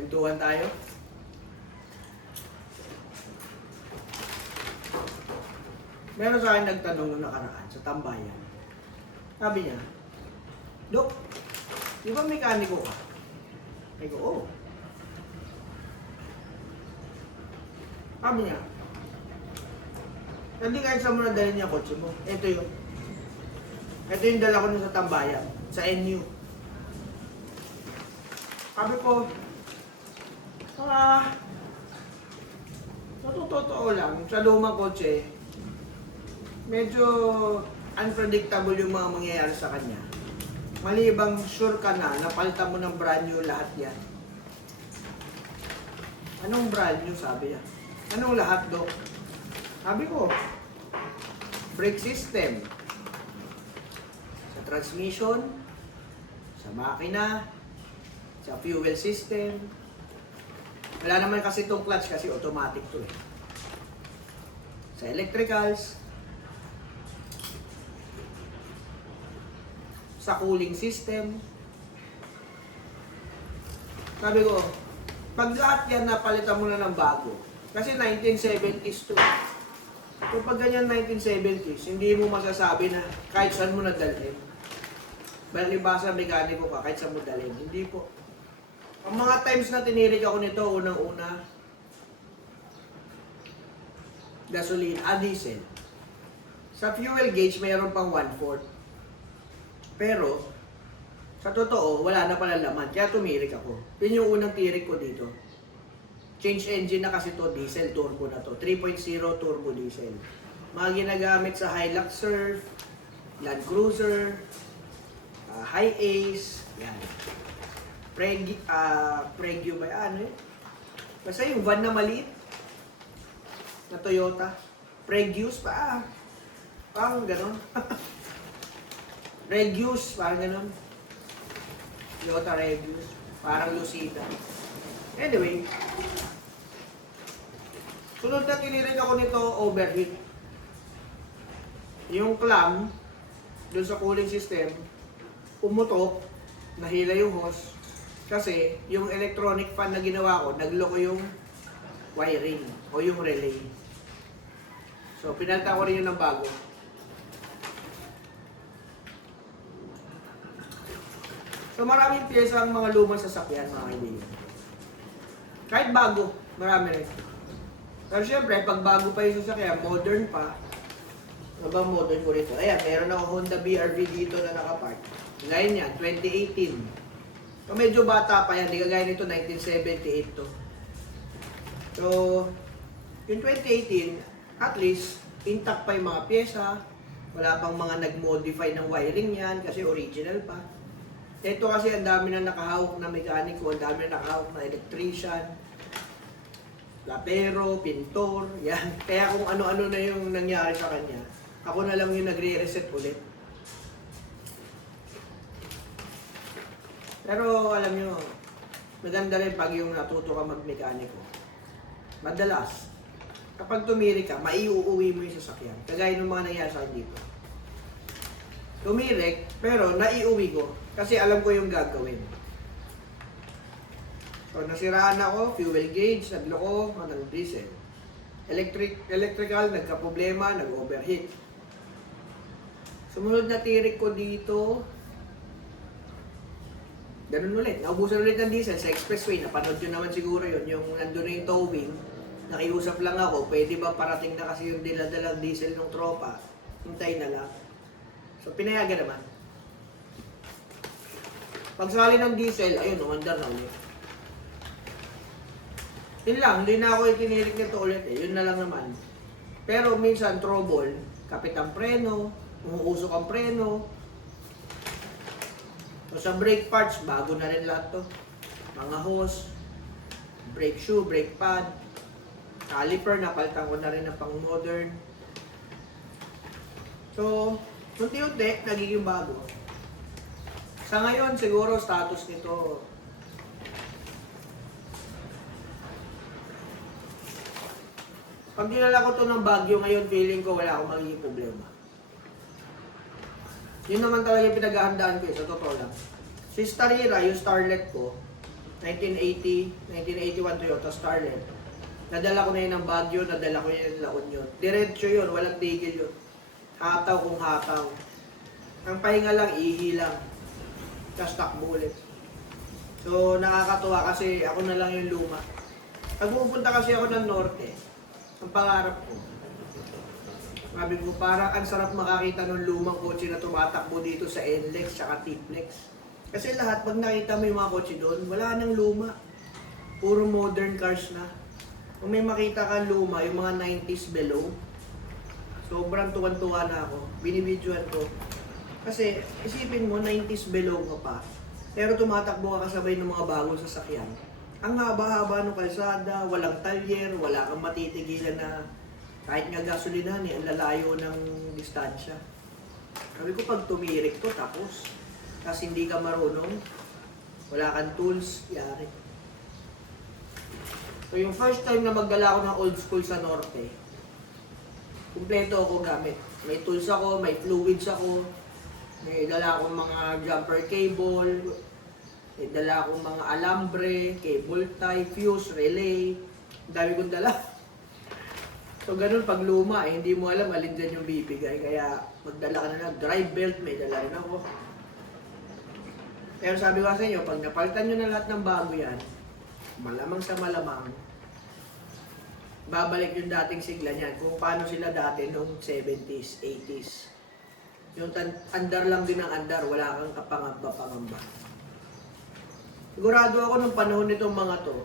Kwentuhan tayo. Meron sa akin nagtanong nung nakaraan sa tambayan. Sabi niya, Dok, di ba mekaniko ka? Ay ko, oo. Sabi niya, hindi kahit saan mo nadalhin niya kotse mo. Ito yung dala ko nun sa tambayan, sa NU. Sabi ko, sa totoo lang, sa lumang kotse, medyo unpredictable yung mga mangyayari sa kanya. Malibang sure ka na, napalitan mo ng brand new lahat yan. Anong brand new, sabi niya? Anong lahat, Dok? Sabi ko, brake system, sa transmission, sa makina, sa fuel system. Wala naman kasi itong clutch kasi automatic to eh. Sa electricals, sa cooling system. Sabi ko, pag lahat yan napalitan mo na ng bago, kasi 1970s to. So pag ganyan 1970s, hindi mo masasabi na kahit saan mo nadalhin. Balibasa mekaniko ka, kahit saan mo dalhin. Hindi po. Ang mga times na tinirig ako nito, unang-una, gasoline, diesel. Sa fuel gauge, mayroon pang 1/4. Pero, sa totoo, wala na pala laman. Kaya tumirik ako. Yun yung unang tirik ko dito. Change engine na kasi to, diesel turbo na to. 3.0 turbo diesel. Mga ginagamit sa Hilux Surf, Land Cruiser, High Ace, yan. Pregio ba yan eh? Basta yung van na maliit na Toyota. Pregius pa parang ganon. Regius, parang ganon. Toyota Regius, parang Lucida. Anyway, sunod na tinirig ako nito, overheat. Yung clamp, dun sa cooling system, pumutok, nahila yung hose, kasi yung electronic fan na ginawa ko, nagloko yung wiring o yung relay. So, pinalta ko rin yun ng bago. So, maraming pyesa ang mga lumang sasakyan, mga kaibigan. Kahit bago, marami rin. Pero syempre, pag bago pa yung sasakyan, modern pa. Ano ba modern ko rito? Ayan, meron ako Honda BRV dito na nakapark. Gaya niyan, 2018. So, medyo bata pa yan, di kagaya nito, 1978 to. So, yung 2018, at least, intact pa yung mga pyesa. Wala pang mga nag-modify ng wiring yan, kasi original pa. Ito kasi ang dami na nakahawak na mekaniko, ang dami na nakahawak na electrician, lapero, pintor, yan. Kaya kung ano-ano na yung nangyari sa kanya, ako na lang yung nagre-reset ulit. Pero alam nyo, maganda rin pag yung natuto ka mag-mekaniko. Madalas, kapag tumiri ka, maiuuwi mo yung sasakyan. Kagaya ng mga nangyari sa akin dito. Tumirik, pero naiuwi ko. Kasi alam ko yung gagawin. So, nasiraan ako, fuel gauge, nagloko, ng diesel. Electrical, nagka-problema, nag-overheat. Sumunod na tirik ko dito, ganun ulit. Naubusan ulit ng diesel sa expressway. Napanood nyo naman siguro yun. Yung nandun na yung towing. Nakiusap lang ako, pwede ba parating na kasi yung diladalang diesel ng tropa. Hintay na lang. So, pinayagan naman. Pagsali ng diesel, ayun, umandar na ulit. Yun lang, hindi na ako itinirik nito ulit eh. Yun na lang naman. Pero minsan, trouble, kapit ang preno, umuusok ang preno. So sa brake parts, bago na rin lahat to. Mga hose, brake shoe, brake pad, caliper, napalitan ko na rin ng pang modern. So, unti-unti, nagiging bago. Sa ngayon, siguro status nito, pag dinala ko to ng Baguio ngayon, feeling ko wala akong magiging problema. Yun naman talaga yung pinaghahandaan ko eh, sa totoo lang. Si Starira, yung Starlet ko, 1980, 1981 Toyota Starlet. Nadala ko na yun ng Baguio, nadala ko yun ng La Union. Diretso yun, walang tigil yun. Hataw kung hataw. Ang pahinga lang, ihi lang. Tapos takbo ulit. So, nakakatuwa kasi ako na lang yung luma. Pag pupunta kasi ako ng norte, ang pangarap ko, sabi ko, parang ang sarap makakita ng lumang kotse na tumatakbo dito sa NLEX tsaka T-Flex. Kasi lahat, pag nakita mo yung mga kotse doon, wala nang luma. Puro modern cars na. Kung may makita kang luma, yung mga 90s below, sobrang tuwan-tuwa na ako. Binibidyoan ko. Kasi, isipin mo, 90s below ka pa. Pero tumatakbo ka kasabay ng mga bagong sasakyan. Ang haba-haba ng kalsada, walang talyer, wala kang matitigilan na kahit nga gasolinahan ang lalayo ng distansya. Sabi ko, pag tumirik to, tapos. Kasi hindi ka marunong, wala kang tools, yari. So yung first time na magdala ako ng old school sa norte, kumpleto ako gamit. May tools ako, may fluids ako, may dala akong mga jumper cable, may dala akong mga alambre, cable tie, fuse, relay, dami kong dala. So ganun pag luma, hindi mo alam alin dyan yung bibigay, kaya magdala ka na ng drive belt, may dala rin ako. Pero sabi ko sa inyo, pag napalitan nyo na lahat ng bago yan, malamang sa malamang, babalik yung dating sigla niyan. Kung paano sila dati noong 70s, 80s. Yung andar lang din ang andar, wala kang kapangamba-pangamba. Sigurado ako nung panahon nitong mga to,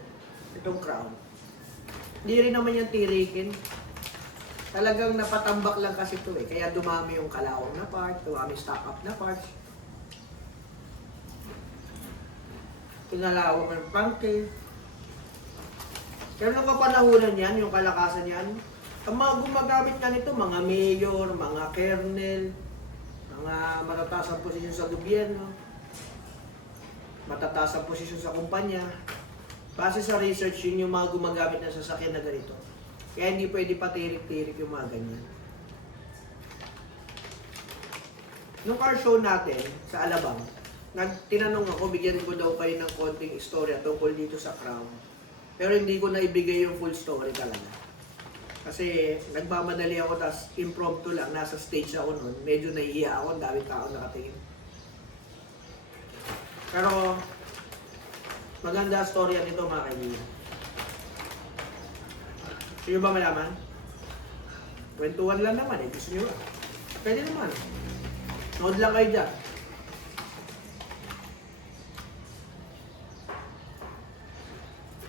itong Crown, hindi rin naman yung tirikin. Talagang napatambak lang kasi ito eh. Kaya dumami yung kalawang na parts, dumami stock-up na parts. Pinalawang ng pangke. Pero nung kapanahunan yan, yung kalakasan yan, ang mga gumagamit ka nito, mga mayor, mga colonel, mga matataas ang posisyon sa gobyerno, matataas ang posisyon sa kumpanya. Base sa research, yun yung mga gumagamit ng sasakyan na ganito. Kaya hindi pwede patirik-tirik yung mga ganyan. Nung car show natin sa Alabang, tinanong ako, bigyan ko daw kayo ng konting istorya tungkol dito sa Crown. Pero hindi ko na ibigay yung full story talaga. Kasi nagmamadali ako, tas impromptu lang, nasa stage ako noon. Medyo nahihiya ako, ang daming tao nakatingin. Pero maganda storya nito mga kaibigan. Gusto nyo ba malaman? Kwentuhan lang naman eh, gusto nyo ba? Pwede naman. Nood lang kayo dyan.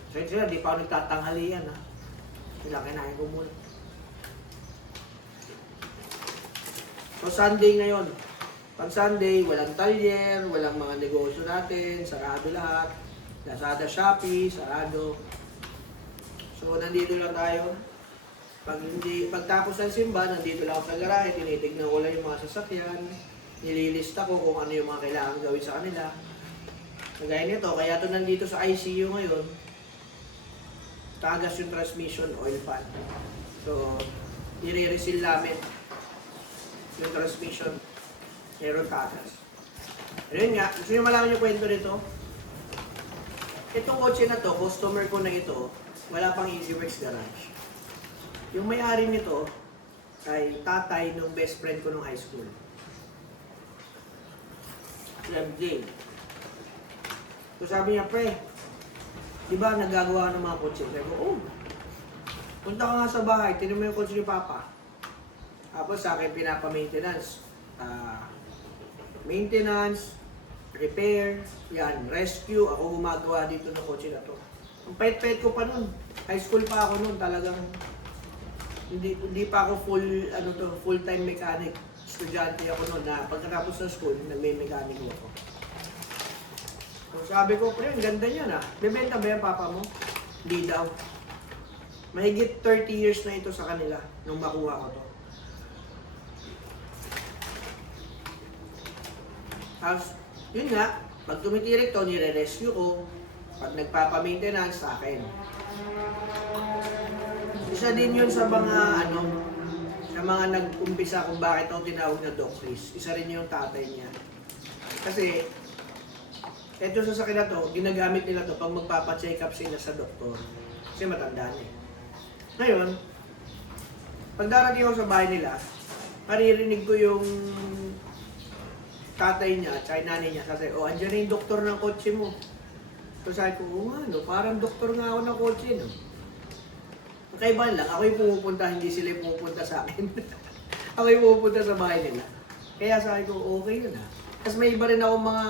Sensya, di pa ako nagtatanghalian ha. Sila kinain ko muna. So Sunday ngayon. Pag Sunday, walang talyer, walang mga negosyo natin, sarado lahat. Lazada, Shopee, sarado. So nandito lang tayo. Pagtapos ng simba, nandito lang ako sa garahe, tinitignan ko lang yung mga sasakyan. Nililista ko kung ano yung mga kailangan gawin sa kanila. Kagaya nito, kaya ito nandito sa ICU ngayon. Tagas yung transmission oil pan. So, nire-reseal namin yung transmission. Meron tagas. Ayun nga, gusto nyo malaman yung kwento nito? Itong kotse na to, customer ko na ito, wala pang EasyWorks garage. Yung may-ari nito ay tatay ng best friend ko nung high school. MJ. So sabi niya, pre, di ba nagagawa ng mga kotse? Sabi ko, oh, punta ka nga sa bahay, tinan mo yung kotse ni Papa. Tapos sa akin pinapa-maintenance. Maintenance, repair, yan, rescue. Ako gumagawa dito ng kotse na to. Ang pait-pait ko pa nun. High school pa ako nun, talagang hindi pa ako full-time mechanic. Estudyante ako nun na pagkatapos ng school, nagme-mechanic ako. So sabi ko, pre, ang ganda niyan ah. Bebenta ba yan papa mo? Hindi daw. Mahigit 30 years na ito sa kanila nung makuha ko to. Tapos, yun nga, pag tumitirik to, nire-rescue ko. Pag nagpapa-maintenance sa akin. Isa din yun sa mga sa mga nag-umpisa kung bakit ako tinawag na Doc Chris. Isa rin yung tatay niya. Kasi Ito sa sakit na to, ginagamit nila to pag magpapacheck up sila sa doktor. Kasi matanda na eh. Ngayon, pag darating ako sa bahay nila, maririnig ko yung tatay niya at nanay niya. Sasabi, oh, andyan na yung doktor ng kotse mo. So sabi ko, oh nga, no, parang doktor nga ako ng kotse, no. Kakaiba lang, ako yung pumupunta, hindi sila yung pumupunta sa akin. Ako yung pumupunta sa bahay nila. Kaya sabi ko, okay yun ha. Tapos may iba rin ako mga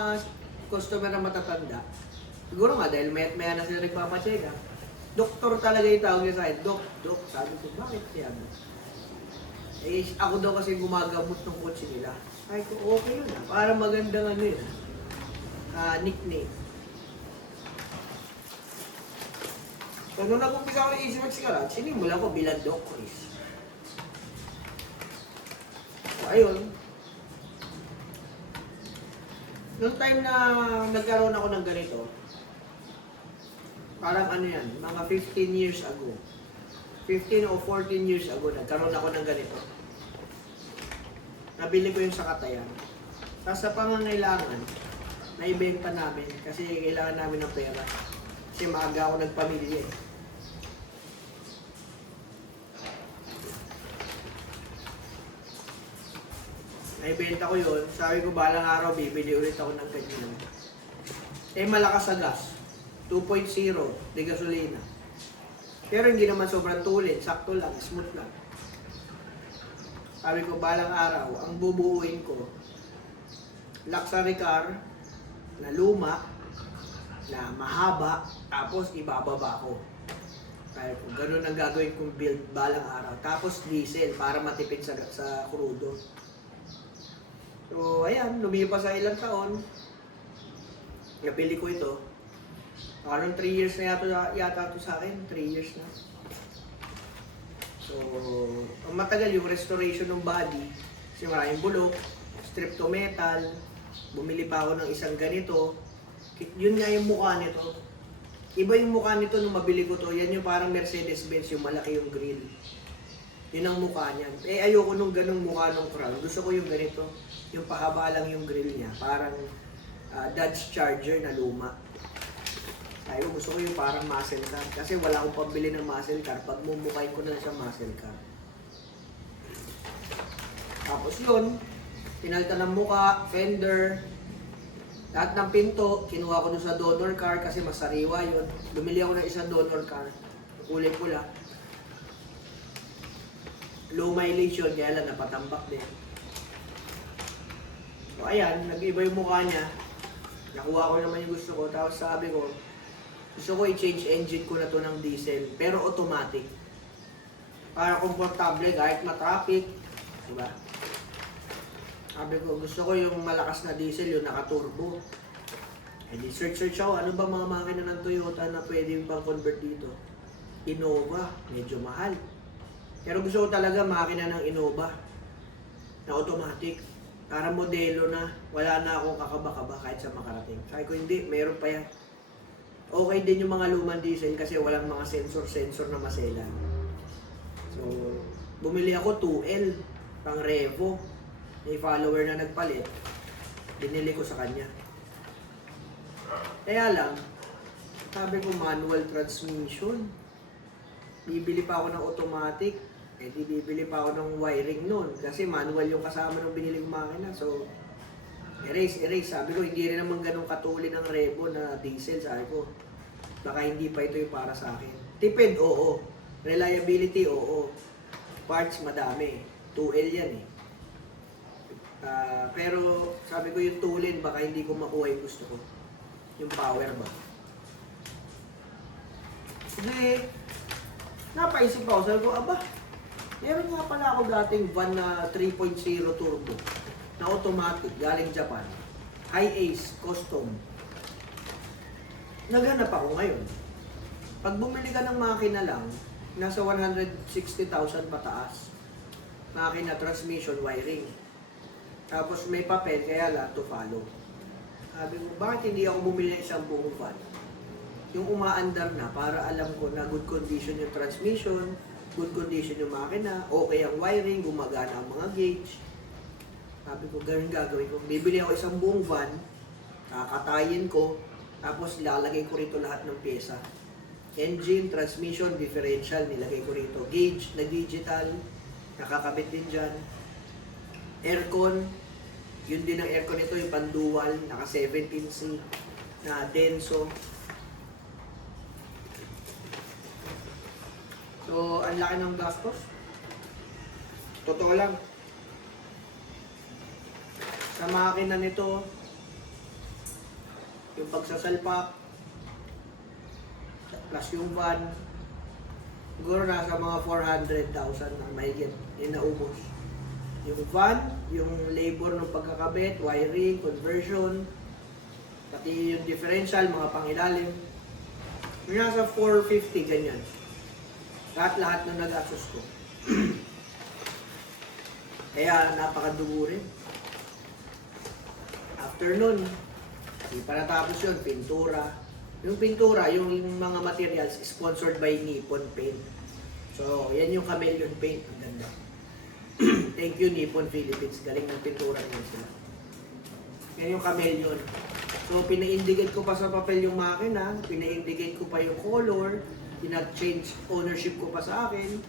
customer na matatanda. Siguro nga, dahil may na sila nagpapacheck ha. Doktor talaga yung tawag niya sa akin. Dok. Sabi ko, bakit siya? Eh, ako daw kasi gumagamot ng kotse nila. Sabi ko, okay yun ha. Para magandang ano yun nickname. So, nung nag-umpisa ako ng Easy Max Garage, sinimula ko bilang Doc Chris. So, ayun. Noong time na nagkaroon ako ng ganito, parang ano yan, mga 15 years ago. 15 o 14 years ago, nagkaroon ako ng ganito. Nabili ko yung sa Katayan. Tapos sa pangangailangan, naibenta namin kasi kailangan namin ng pera. Kasi maaga ako nagpamilya eh. Naibenta ko yun. Sabi ko, balang araw, bibili ulit ako ng ganyan. Eh, malakas sa gas. 2.0, de gasolina. Pero hindi naman sobrang tulid. Sakto lang, smooth lang. Sabi ko, balang araw, ang bubuuin ko, luxury car, na luma, na mahaba, tapos ibababa ko. Sabi ko, ganun ang gagawin kong build balang araw. Tapos diesel, para matipid sa crudo. So, ayan, lumipas sa ilang taon. Napili ko ito. Parang 3 years na yata ito sa akin. 3 years na. So, ang matagal yung restoration ng body. Kasi maraming bulok, strip to metal. Bumili pa ako ng isang ganito. Yun nga yung mukha nito. Iba yung mukha nito nung mabili ko to. Yan yung parang Mercedes-Benz, yung malaki yung grill. Yun ang mukha niya. Eh, ayoko nung ganung mukha ng Crown. Gusto ko yung ganito. Yung pahaba lang yung grill niya. Parang Dodge Charger na luma. Ay, gusto ko yung parang muscle car. Kasi wala akong pambili ng muscle car. Pag mumukay ko na siya muscle car. Tapos yun, pinalta ng muka, fender, lahat ng pinto, kinuha ko dun sa donor car kasi masariwa yun. Bumili ako ng isang donor car. Kulay pula. Low mileage yun, kaya lang napatambak din. So ayan, nag-iba yung mukha niya. Nakuha ko naman yung gusto ko. Tapos sabi ko, gusto ko i-change engine ko na to ng diesel, pero automatic. Para komportable kahit ma-traffic. Diba? Sabi ko, gusto ko yung malakas na diesel, yung naka-turbo. E di search ako, ano ba mga makina ng Toyota na pwede bang convert dito? Innova, medyo mahal. Pero gusto ko talaga makina ng Innova na automatic. Para modelo na, wala na akong kakaba-kaba kahit sa makarating. Sabi ko, hindi, meron pa yan. Okay din yung mga lumang diesel kasi walang mga sensor-sensor na maselan. So, bumili ako 2L, pang Revo. May follower na nagpalit, binili ko sa kanya. Kaya lang, sabi ko manual transmission. Bibili pa ako ng automatic. Eh di bibili pa ako ng wiring nun. Kasi manual yung kasama ng binili kong makina. So, erase. Sabi ko, hindi rin naman ganun katuli ng Revo na diesel. Sabi ko, baka hindi pa ito yung para sa akin. Tipid, oo. Reliability, oo. Parts, madami. 2L yan eh. Pero sabi ko yung tulin, baka hindi ko makuha yung gusto ko. Yung power ba. Kasi, napaisip ako. Sabi ko, aba, meron nga pala ako dating van na 3.0 turbo na automatic, galing Japan. High Ace, custom. Naghanap ako ngayon. Pag bumili ka ng makina lang, nasa 160,000 pataas. Makina, transmission, wiring. Tapos may papel, kaya lang to follow. Sabi ko, bakit hindi ako bumili ng isang buong van? Yung umaandar na, para alam ko na good condition yung transmission, good condition yung makina, okay ang wiring, gumagana ang mga gauge. Sabi ko, ganun gagawin ko. Bibili ako isang buong van, Kakatayin ko, tapos lalagay ko rito lahat ng pyesa. Engine, transmission, differential, nilagay ko rito. Gauge na digital, nakakabit din dyan. Aircon, yun din ang aircon nito, yung pandual, naka 17C, na denso. So, ang laki ng gastos. Totoo lang. Sa makina nito, yung pagsasalpak, plus yung van, siguro nasa mga 400,000 na mahigit, yung naubos. Yung van, yung labor ng pagkakabit, wiring, conversion, pati yung differential, mga pangilalim. Yung nasa 450, ganyan. Lahat na nag-asos ko. Kaya napakadugo rin. After nun, hindi pa natapos yun, pintura. Yung pintura, yung mga materials, sponsored by Nippon Paint. So, yan yung chameleon paint. Ang ganda. Thank you, Nippon Philippines. Galing ng pintura nyo sila. Yan yung chameleon. So, pina-indicate ko pa sa papel yung makina, pina-indicate ko pa yung color, pinag-change ownership ko pa sa akin.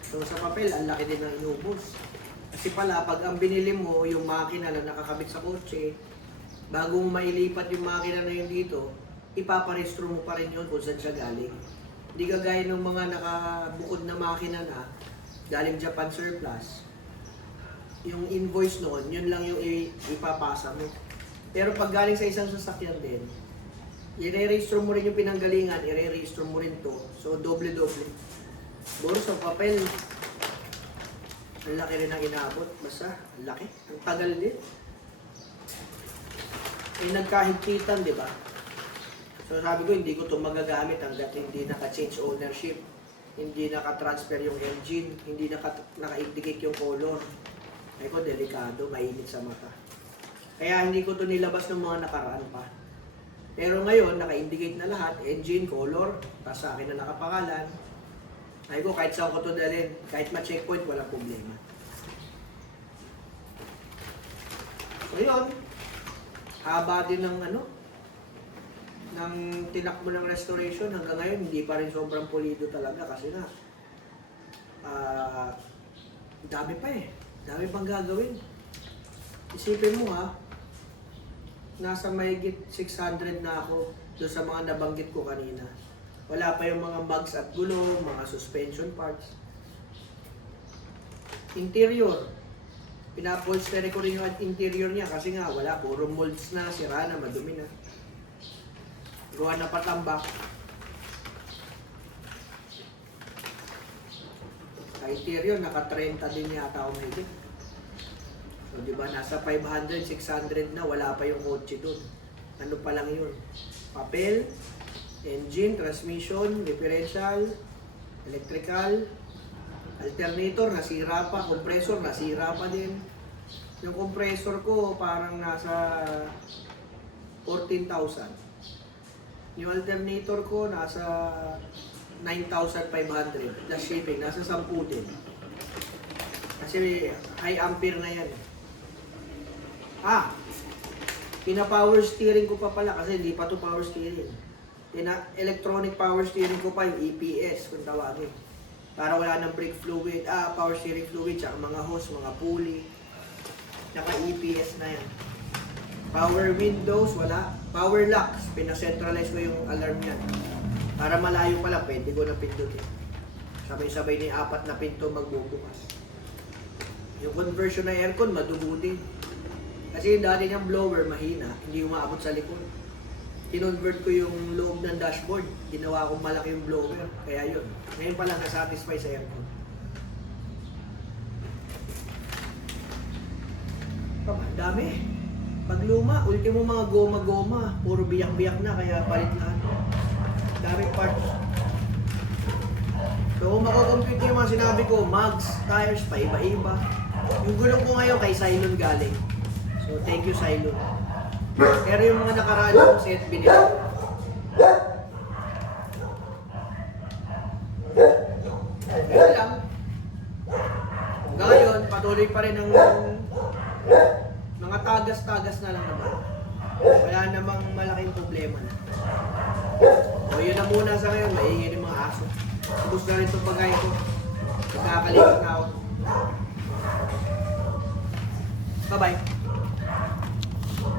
So, sa papel, ang laki din ng inubos. Kasi pala, pag ang binili mo, yung makina na nakakabit sa kotse, bago mo mailipat yung makina na yun dito, ipaparehistro mo pa rin yun kung saan siya galing. Hindi kagaya ng mga nakabukod na makina na galing Japan surplus. Yung invoice noon, yun lang yung ipapasa mo. Pero pag galing sa isang sasakyan din, i-re-registro mo rin yung pinanggalingan, i-re-registro mo rin to. So, doble-doble. Buro sa papel, ang laki rin ang inaabot. Basta, ang laki. Ang tagal din. Nagkahigpitan, di ba? So sabi ko, hindi ko ito magagamit hanggat hindi naka-change ownership, hindi naka-transfer yung engine, hindi naka-indicate yung color. Ay ko, delikado, mainit sa mata. Kaya hindi ko ito nilabas ng mga nakaraan pa. Pero ngayon, naka-indicate na lahat, engine, color, tapos sa akin na nakapangalan. Ay ko, kahit saan ko ito dalhin, kahit ma-checkpoint, walang problema. So yun, haba din ng ng tinakbo ng restoration hanggang ngayon hindi pa rin sobrang pulido talaga kasi na dami pa dami pang gagawin. Isipin mo nasa mahigit 600 na ako doon sa mga nabanggit ko kanina. Wala pa yung mga mugs at gulong, mga suspension parts. Interior, pinapolstery ko rin yung interior niya kasi nga wala, puro molds na, sira na, madumi na. Gawa na patambak. Sa interior, naka-30 din yata ako mahigit. So, di ba, nasa 500, 600 na, wala pa yung kotse dun. Ano pa lang yun? Papel, engine, transmission, differential, electrical, alternator, nasira pa, compressor, nasira pa din. Yung compressor ko, parang nasa 14,000. Yung alternator ko, nasa 9,500. Plus shipping, nasa 10 din. Kasi high ampere na yan. Pina-power steering ko pa pala kasi hindi pa to power steering. Electronic power steering ko pa yung EPS kung tawagin. Para wala ng brake fluid, power steering fluid, tsaka mga hose, mga pulley. Naka-EPS na yan. Power windows, wala. Power locks, pina-centralize ko yung alarm yan. Para malayo pala, pwede ko na pindutin. Sabay-sabay na yung 4 na pinto magbubukas. Yung conversion ng aircon, madugo din. Kasi yung dati niyang blower, mahina, hindi umaabot sa likod. Kinonvert ko yung loob ng dashboard. Ginawa kong malaki yung blower. Kaya yun. Ngayon pa lang nasatisfy sa aircon. Dami. Pag luma, ultimo mga goma-goma. Puro biyak-biyak na, kaya palit lahat. Dami parts. So kung makakompute yung mga sinabi ko, mugs, tires, paiba-iba. Yung gulong ko ngayon kay Cylon galing. So thank you Cylon. Pero yung mga nakaraan yung set binili. Yun lang. Ngayon, patuloy pa rin ang mga tagas-tagas na lang naman. wala namang malaking problema na. O yun na muna sa ngayon, maingin yung mga aso. Gusto na rin itong pagkain ko. Magkakalimutan na ako.